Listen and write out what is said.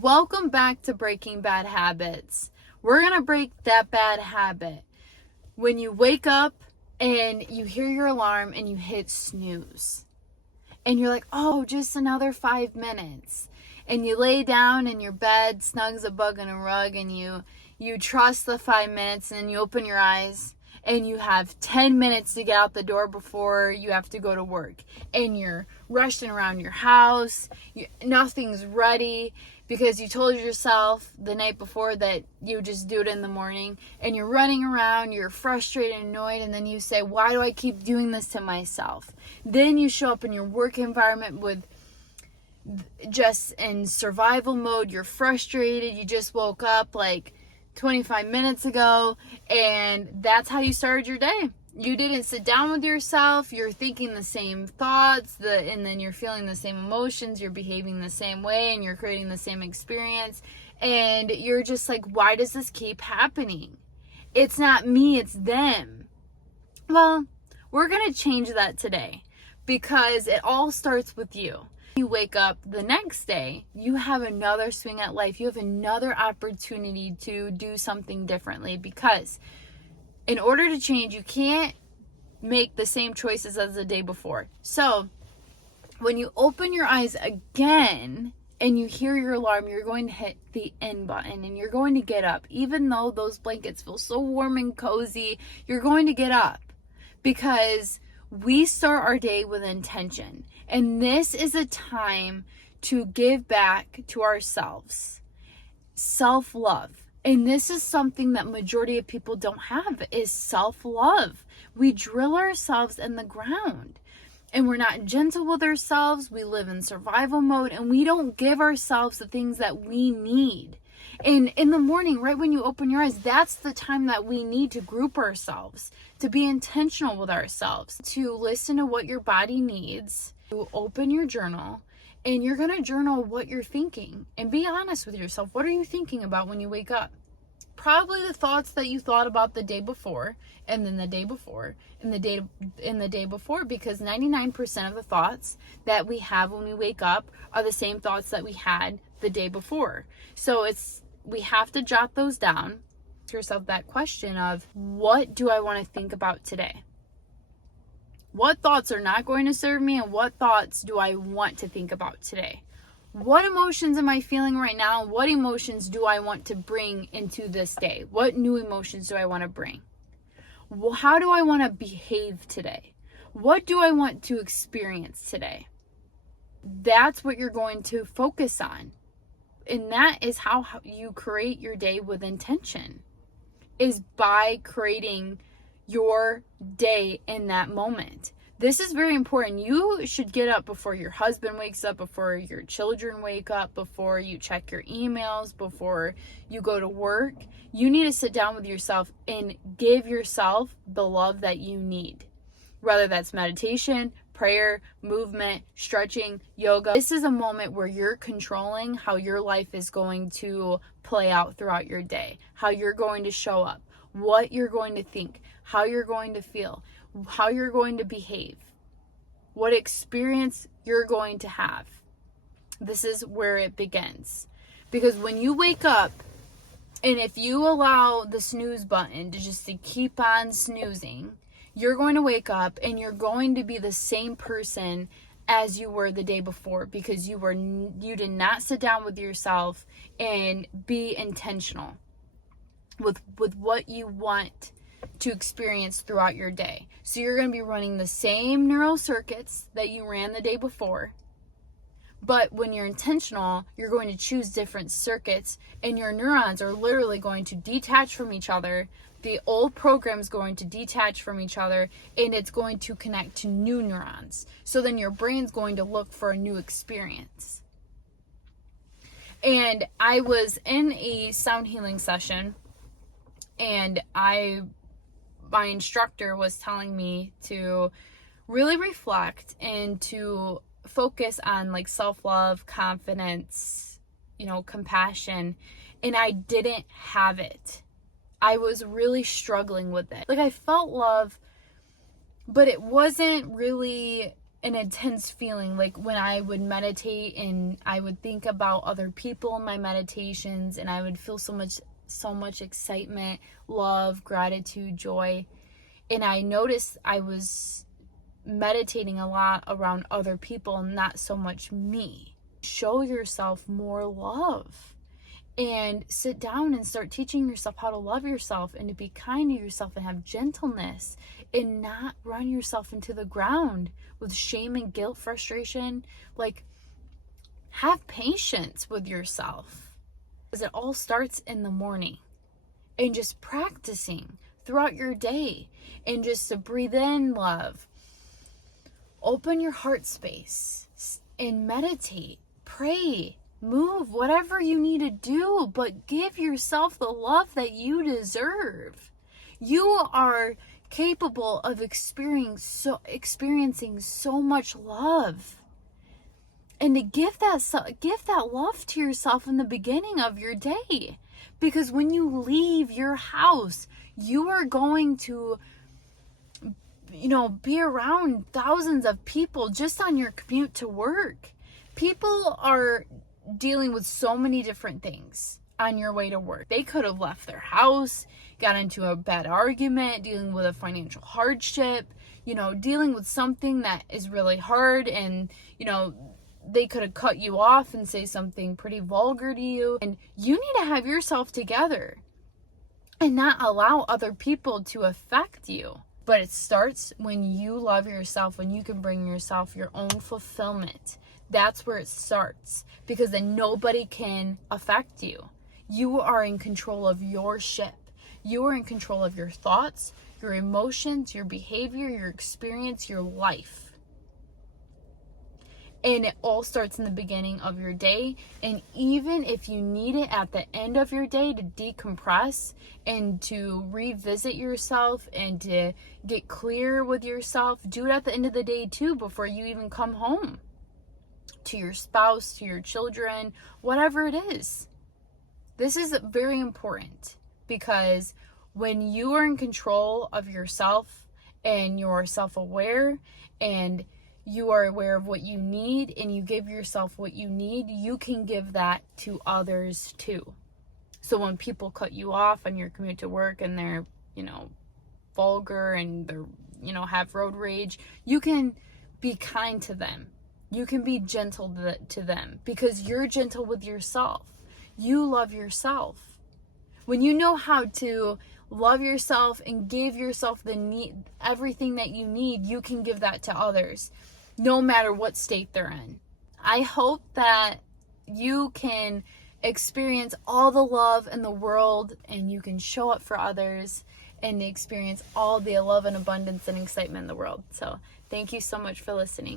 Welcome back to Breaking Bad Habits. We're going to break that bad habit. When you wake up and you hear your alarm and you hit snooze. And you're like, oh, just another 5 minutes. And you lay down in your bed, snug as a bug in a rug, and you trust the 5 minutes, and you open your eyes and you have 10 minutes to get out the door before you have to go to work. And you're rushing around your house. Nothing's ready because you told yourself the night before that you would just do it in the morning. And you're running around, you're frustrated and annoyed, and then you say, why do I keep doing this to myself? Then you show up in your work environment with just in survival mode. You're frustrated. You just woke up like 25 minutes ago, and that's how you started your day. You didn't sit down with yourself. You're thinking the same thoughts, and then you're feeling the same emotions. You're behaving the same way, and you're creating the same experience. And you're just like, why does this keep happening? It's not me, it's them. Well, we're going to change that today because it all starts with you. You wake up the next day, you have another swing at life. You have another opportunity to do something differently, because in order to change, you can't make the same choices as the day before. So when you open your eyes again and you hear your alarm, you're going to hit the end button and you're going to get up. Even though those blankets feel so warm and cozy, you're going to get up, because we start our day with intention. And this is a time to give back to ourselves. Self-love. And this is something that majority of people don't have, is self-love. We drill ourselves in the ground. And we're not gentle with ourselves. We live in survival mode. And we don't give ourselves the things that we need. And in the morning, right when you open your eyes, that's the time that we need to group ourselves, to be intentional with ourselves, to listen to what your body needs, to open your journal, and you're going to journal what you're thinking. And be honest with yourself. What are you thinking about when you wake up? Probably the thoughts that you thought about the day before, and then the day before, and the day before, because 99% of the thoughts that we have when we wake up are the same thoughts that we had the day before. So we have to jot those down. Ask yourself that question of, what do I want to think about today? What thoughts are not going to serve me, and what thoughts do I want to think about today? What emotions am I feeling right now? What emotions do I want to bring into this day? What new emotions do I want to bring? How do I want to behave today? What do I want to experience today? That's what you're going to focus on. And that is how you create your day with intention, is by creating your day in that moment. This is very important. You should get up before your husband wakes up, before your children wake up, before you check your emails, before you go to work. You need to sit down with yourself and give yourself the love that you need. Whether that's meditation, prayer, movement, stretching, yoga. This is a moment where you're controlling how your life is going to play out throughout your day, how you're going to show up, what you're going to think, how you're going to feel, how you're going to behave, what experience you're going to have. This is where it begins. Because when you wake up, and if you allow the snooze button to keep on snoozing, you're going to wake up and you're going to be the same person as you were the day before, because you did not sit down with yourself and be intentional with what you want to experience throughout your day. So you're going to be running the same neural circuits that you ran the day before. But when you're intentional, you're going to choose different circuits, and your neurons are literally going to detach from each other. The old program's going to detach from each other, and it's going to connect to new neurons. So then your brain's going to look for a new experience. And I was in a sound healing session, and my instructor was telling me to really reflect and to focus on like self-love, confidence, compassion. And I didn't have it. I was really struggling with it. Like, I felt love, but it wasn't really an intense feeling. Like when I would meditate and I would think about other people in my meditations, and I would feel so much excitement, love, gratitude, joy. And I noticed I was meditating a lot around other people and not so much me. Show yourself more love and sit down and start teaching yourself how to love yourself and to be kind to yourself and have gentleness and not run yourself into the ground with shame and guilt, frustration. Like, have patience with yourself, because it all starts in the morning, and just practicing throughout your day, and just to breathe in love. Open your heart space and meditate, pray, move, whatever you need to do, but give yourself the love that you deserve. You are capable of experiencing so much love. And to give that love to yourself in the beginning of your day. Because when you leave your house, you are going to be around thousands of people just on your commute to work. People are dealing with so many different things on your way to work. They could have left their house, got into a bad argument, dealing with a financial hardship, dealing with something that is really hard, and, they could have cut you off and say something pretty vulgar to you. And you need to have yourself together and not allow other people to affect you. But it starts when you love yourself, when you can bring yourself your own fulfillment. That's where it starts, because then nobody can affect you. You are in control of your ship. You are in control of your thoughts, your emotions, your behavior, your experience, your life. And it all starts in the beginning of your day. And even if you need it at the end of your day to decompress and to revisit yourself and to get clear with yourself, do it at the end of the day too, before you even come home, to your spouse, to your children, whatever it is. This is very important, because when you are in control of yourself and you're self-aware and you are aware of what you need and you give yourself what you need, you can give that to others too. So when people cut you off on your commute to work and they're, vulgar and they're, have road rage, you can be kind to them. You can be gentle to them, because you're gentle with yourself. You love yourself. When you know how to love yourself and give yourself everything that you need, you can give that to others, no matter what state they're in. I hope that you can experience all the love in the world, and you can show up for others and experience all the love and abundance and excitement in the world. So thank you so much for listening.